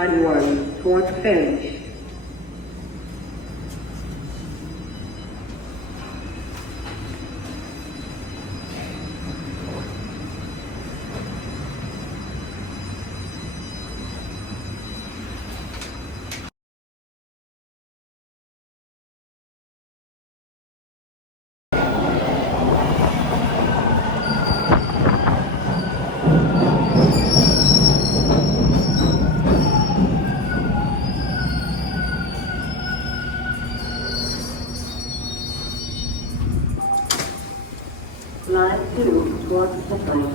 line 1 towards Finch. Line 2 towards Pickering.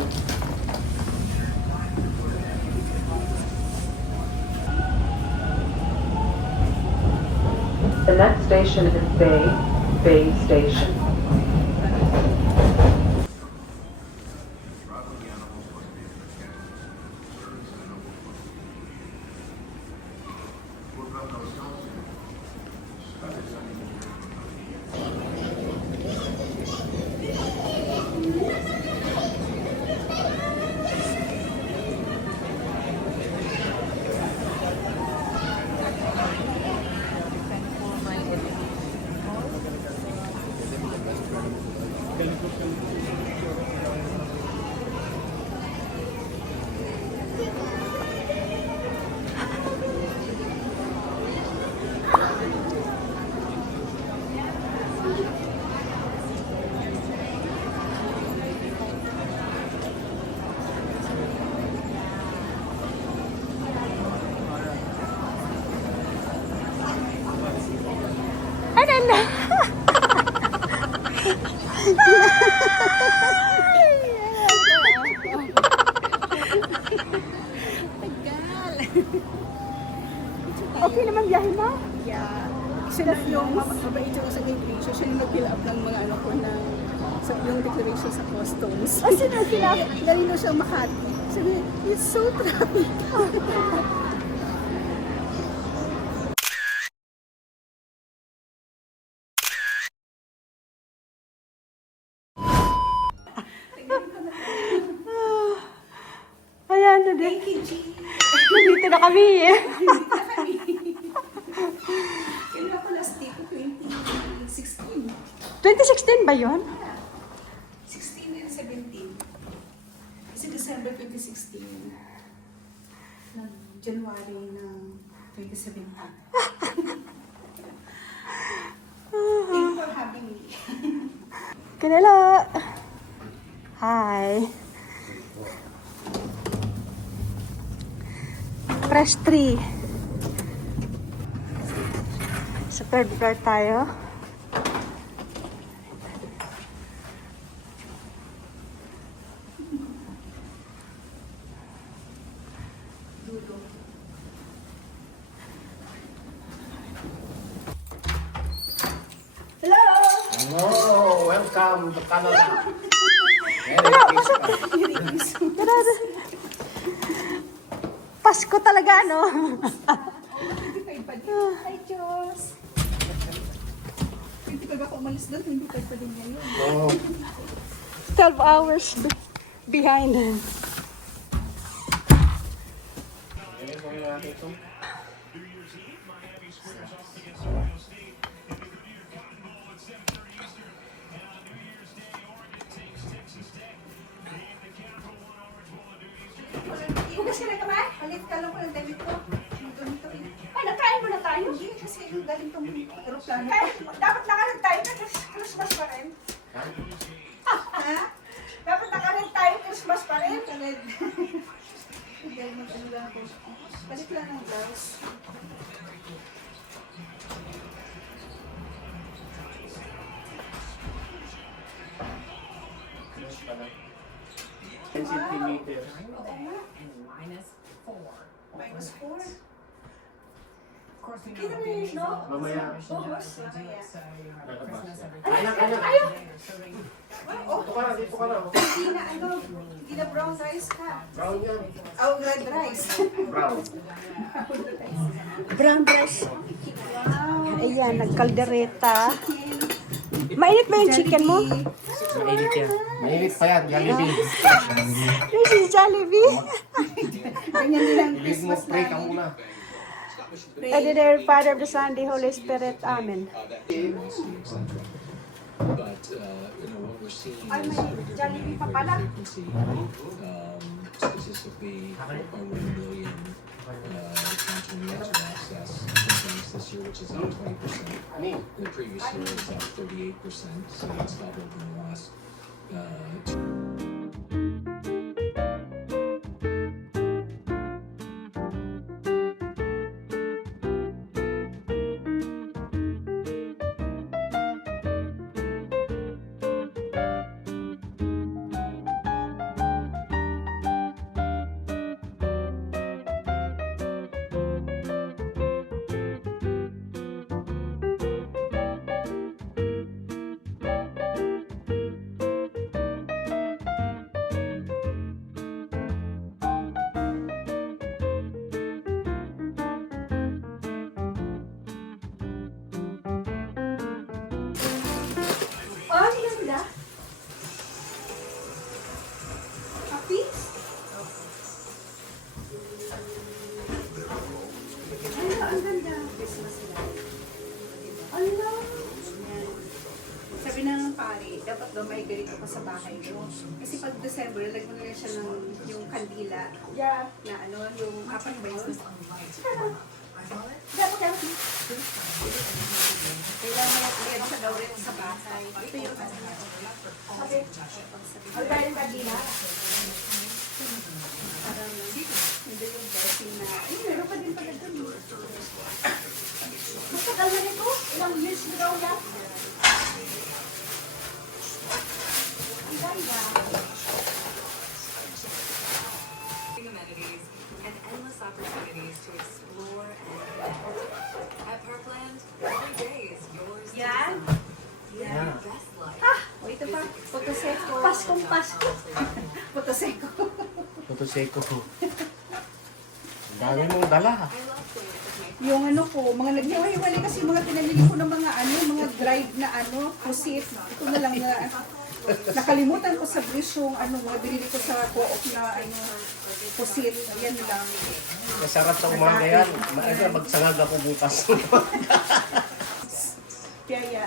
The next station is Bay Station. Okay naman biyahe mo? Yeah. Siya na yung mabait ako sa immigration. Siya yung nag-fill up ng mga ano ko ng yung declaration sa customs. O, sino sila? Galing daw siyang Makati. Sabi, it's so traffic. Ayan, nandito na kami eh. Kailan ako last day ko? 2016. 2016 ba yun? 16 and 17. Kasi December 2016. January ng 2017. Thank you for having me. Kanila. Hi. Fresh tree. Sa third floor tayo. Hello! Oh, welcome to Canada. Merry Christmas. Tara. Pasko talaga, no? 25 pa din. Hi, Diyos! 25 ako umalis doon, 25 pa din ngayon. Oh, 12 hours behind. Hugas ka na kamay? Halit ka lang ko ng damit ko. Ay, nagkain mo na tayo? Hindi, kasi galing tong aeroplano. Dapat nakalag tayo na Christmas pa rin. Ha? Dapat nakalag tayo Christmas pa rin. Kalad. Dahil mag-ano lang ako. Balik lang ng blouse. centimeter. Minus 4. Kita mo yung snow? Mamaya. Buhos. Mamaya. Lalabas yan. Anak. Dito ka na, dito ka na. Hindi na ano, hindi na brown rice ka. Brown yan. Oh, red rice. Brown. Brown rice. Wow. Ayan, nagkaldereta. Mainit ba yung chicken mo? Mainit yan. Mainit pa yan, Jollibee. This is Jollibee. Ganyan din ang Ibig mo, Christmas pray ka namin. muna. And in the name of the Father, of the Son, the Holy Spirit. Amen. But you know what we're seeing is Jollibee pa pala. frequency, specifically 4.1 million quantum meter access concerns this year, which is up 20%. The previous year was up 38%, so it's doubled in the last 2 Oh, ang ganda. Kapis? Ano, ang ganda. Ano? Sabi ng pare, dapat daw may ganito ka sa bahay mo. Kasi pag December, lagyan mo na lang siya ng yung kandila Yeah. na ano, yung apat ba yun? Dapat dapat. Kailangan mo lagyan siya daw rin sa bahay. Ito yung ano. Sabi. Ang dahil ng kandila. Parang hindi yung blessing na, ay, meron pa din pala dun. Mas tagal na nito. Ilang years na daw yan. Ang ganda. Amenities and endless opportunities to explore and connect. At Parkland, every day is yours to Yan. design. Live your best life. O ito pa, Potoseko. Paskong Pasko. Potoseko. Potoseko. Ang dami mong dala. I love staying with my Yung ano ko, mga naghiwa-hiwalay kasi mga pinamili ko ng mga ano, mga dried na ano, pusit. Ito na lang na, nakalimutan ko sa bris yung ano, mga binili ko sa co-op na ano, pusit. Yan lang. Masarap sa umaga yan. Magsangag ako bukas. Kaya,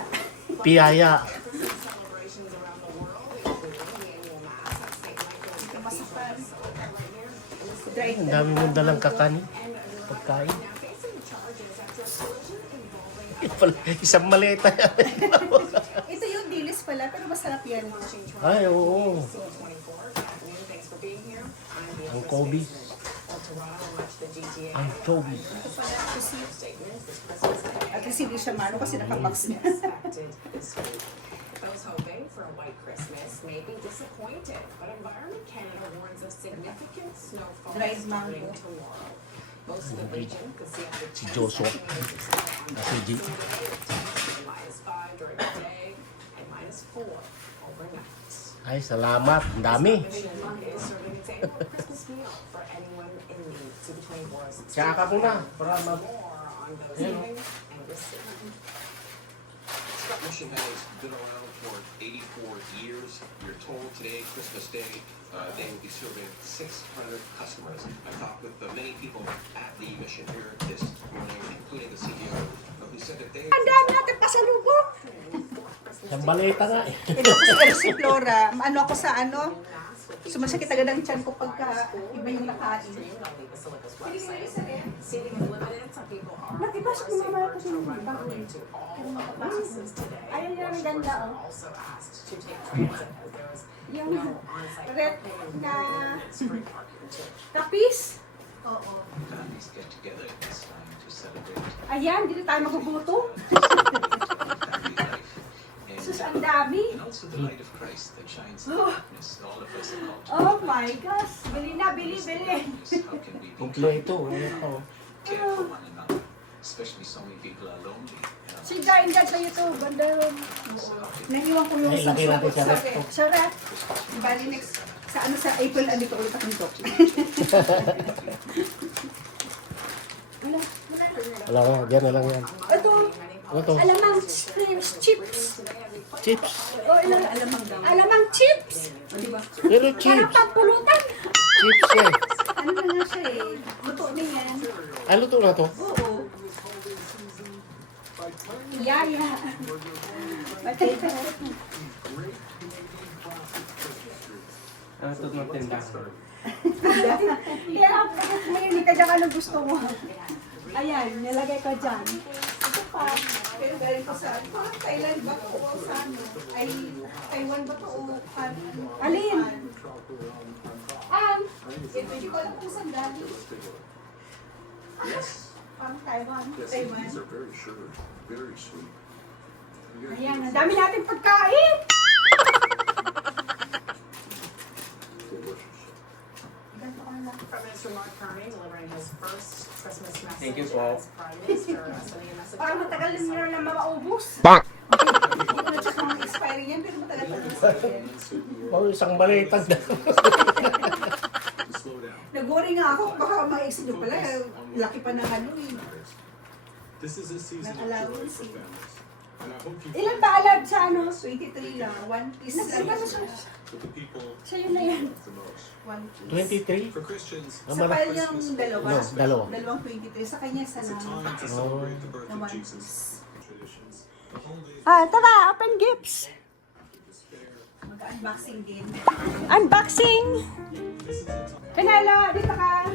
Piyaya. ito masapan. Dried Ang dami mong dalang kakanin. Pagkain. Isang maleta yan. Ito yung dilis pala, pero masarap yan. Ay, oo. Ang Kobe. Ang Kobe. Ito pala, pusit. At least hindi siya mano kasi nakabox niya. Those hoping for a white Christmas may be disappointed, but Environment Canada warns of significant snowfall Dried starting mango. tomorrow. Most of the region could see up to 10 Joshua. centimeters of snow. Si G. -5 during the day and -4 overnight. Ay, salamat. Ang dami. Mission is serving a table Christmas meal for anyone in need. See between wars. Tsaka ka muna. Para mag... More on those giving and receiving. Scott Mission has been around for 84 years. We're told today, Christmas Day, they will be serving 600 customers. I talked with many people at the mission here this morning, including the CEO, who said that they... Ang dami natin pasalubong. Isang maleta nga eh. Ito ko sa si Flora, ano ako sa ano, sumasakit agad ang tiyan ko pagka iba yung nakain. Seating is limited. Some people are Nakipasok mo naman ako sa running to all of the businesses today. Ayun yung ang ganda oh. Also asked to take transit as there was Yung no on-site red parking na and street parking too. kapis. Oo. families get together this time to celebrate Ayan, dito tayo magugutom. family life and, Sus, ang dami. and also the light of Christ that shines in darkness. All of us are called to Oh my gosh. Bili na, bili, bili. darkness. How can we be Kompleto. Ito. care for one another, especially so many people are lonely. Si Jain dyan sa'yo to. Ganda yun. Nahiwan ko yung Ay, lagay natin sa ref to. Sarap. Bali next, sa ano sa April, andito ulit akong to. Wala nga. Diyan na lang yan. Ito, Ano to? alamang chips. Chips. O, alamang chips. Pero Parang chips. pagpulutan. Chips eh. Ano na nga siya eh, luto na yan. Ano to na to? Oo. Yaya. Ano ito ng tindahan? Kaya may ka dyan anong gusto mo. Ayan, nilagay ko dyan. Ito pa. Pero galing ko sa, parang Thailand ba to o sa ano? Ay, Taiwan ba to o Alin? Hindi ko alam kung saan dati. Parang Taiwan. Taiwan. Ayan, ang dami natin pagkain. Prime Minister Mark Carney delivering his first Christmas message Thank you po. as Prime Minister, sending a message. Parang matagal nyo na maubos. Hindi ko na check ang expiry yan, pero matagal pa rin. Oh, isang balitag na. Nag-worry nga ako, baka ma-exit nyo pala. Laki pa ng ano eh. This is a season Ng of joy allowance for eh. families. And I hope you Ilan ba alag sa ano? 23 lang, one piece lang. Nagsimba siya. with the people Sa'yo na yan. the most. One piece. 23? For Christians, Sa pal yung dalawa. No, dalawa. Dalawang 23. Sa kanya sa it's a lang. time to celebrate the birth Na of one Jesus. piece. Traditions, the holidays, Tara, open gifts. despair. Mag-unboxing din. Unboxing. This is a time Kanala, dito ka.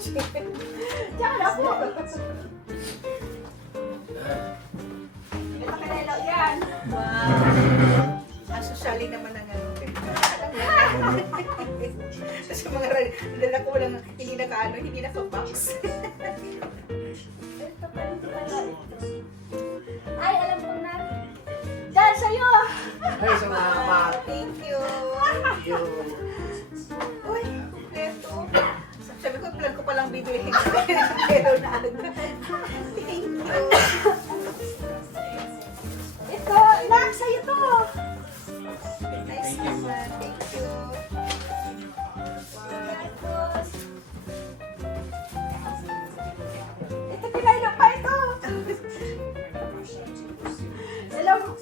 Diyan na po. Ito Kanala, yan. Wow. Ang sosyali naman ng ano. Kasi mga dala ko lang, hindi naka-ano, hindi naka-box. Ito pa, ito pala. Ay, alam ko na. Dahil sa'yo. Ay, salamat. Thank you. Thank you. Uy, kompleto. Sabi ko, plan ko palang bibilihin. Pero na ano. Thank you. Ito, inak, sa'yo to. Nice naman. Thank you. Tapos, ito, pinailan pa ito.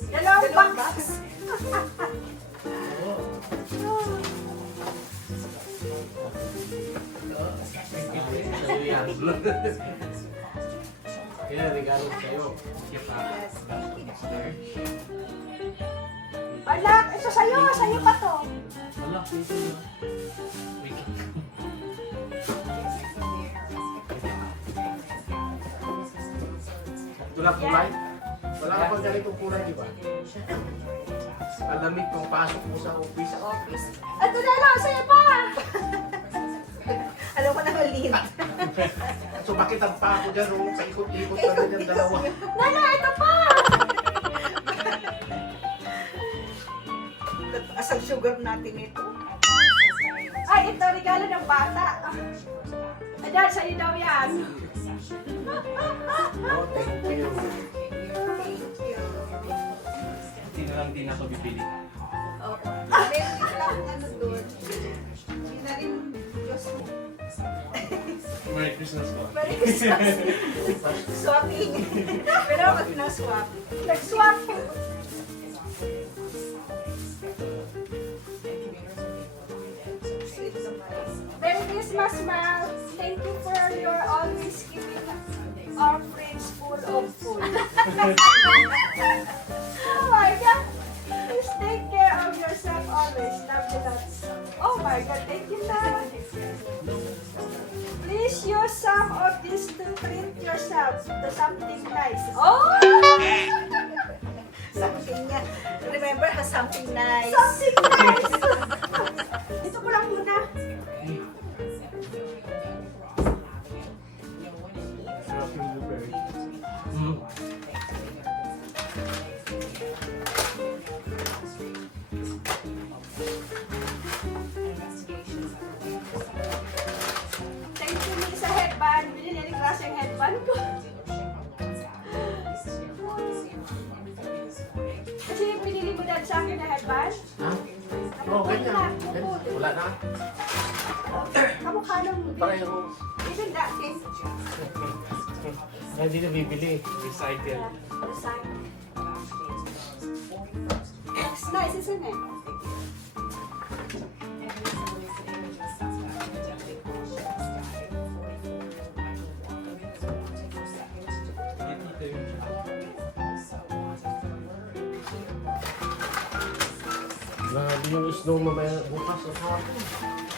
Dalawang box. Kaya, regalo sa'yo. Yes, thank you. Anak, ito sa'yo. Sa'yo pa to. Wala, dito na. Ito na kulay? Wala ka pang ganitong kulay, di ba? Alamig kung pasok mo sa office. Ito na lang, sa'yo pa. Alam ko na maliit. So bakit ang pa ako dyan? Oh, sa ikot-ikot na ganyan dalawa. Nana, ito pa. Asang sugar natin ito. Ay, ito, regalo ng bata. Ayan, sa'yo daw yan. Oh, thank you. Thank you. Hindi na lang din ako bibili. Oo. Meron din lang ano doon. Hindi na rin Diyos mo. Merry Christmas po. Merry Christmas. Swapping. Pero wag na swap. Nag-swap. Sleep sa mais. Merry Christmas, ma'am. Thank you for your always giving our fridge full of food. Oh my God. Please take care of yourself always. Love you lots. Oh my God, thank you, ma'am. Please use some of this to treat yourself to something nice. Oh! Something niya. Remember, has something nice. Something nice! Ito ko lang muna. Thank you, Nick, sa headband. Binili ni Gracia yung headband ko. Kasi pinili mo dahil sa akin na headband. Ha? Oh, ganyan. Wala na. Kamukha ng Pareho. even natin. Hindi na bibili. Recycle. It's nice, isn't it? Yung snow mamaya bukas at hapon.